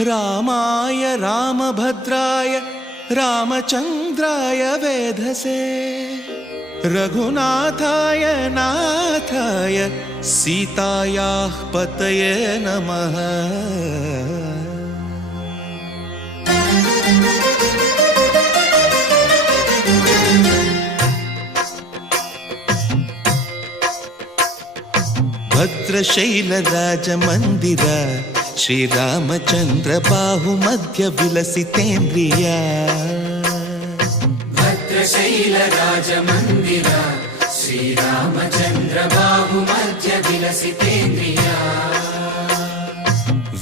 रामाय रामभद्राय रामचन्द्राय वेधसे रघुनाथाय नाथाय सीतायाः पतये नमः। भद्रशैलराजमन्दिर श्रीरामचन्द्र बाहुमध्य विलसितेन्द्रिया। भद्रशैलराजमन्दिर श्रीरामचन्द्र बाहुमध्य विलसितेन्द्रिया।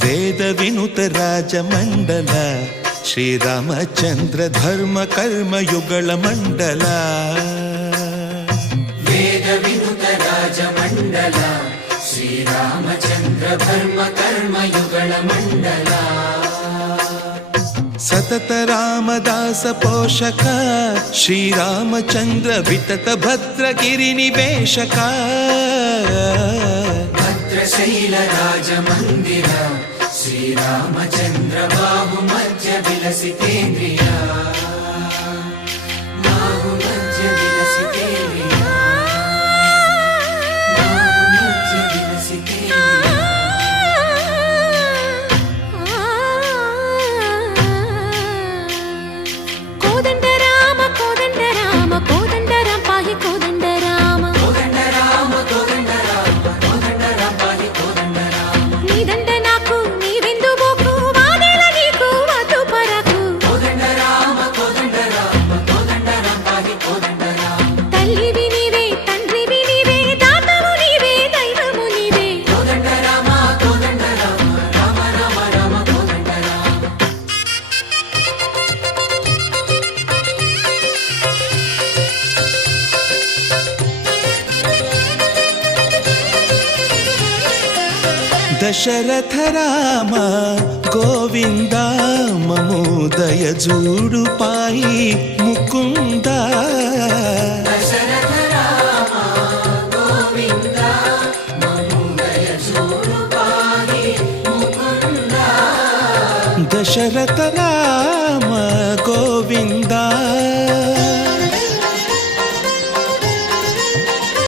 वेदविनुत राजमण्डल श्रीरामचन्द्र धर्म कर्म युगल मण्डल। वेदविनुत राजमण्डल श्रीरामचन्द्र धर्म कर्म युगल मण्डल। सतत रामदास पोषक श्रीरामचन्द्र वितत भद्रगिरि निवेशक। भद्रशैल राजमन्दिर श्रीरामचन्द्र बाहुमध्य विलसितेन्द्रिया। बाहुमध्य विलसितेन्द्रिया। बाहुमध्य विलसितेन्द्रिया। कोदंड राम कोदंड राम कोदंड राम पाहि कोदंड राम। कोदंड राम कोदंड राम कोदंड राम पाहि कोदंड राम। नी दंड नाकु नी विंदु बोकु वादेल नीकु वतु परकु। कोदंड राम पाहि कोदंड राम। तल्लिवि नीवे तंड्रिवि नीवे दातवु नीवे दैवमु नीवे। कोदंड राम राम राम राम कोदंड राम। दशरथ राम गोविंद ममोदय जूडु पाहि मुकुंद। दशरथ राम गोविंद ममोदय जूडु पाहि मुकुंद। दशरथ राम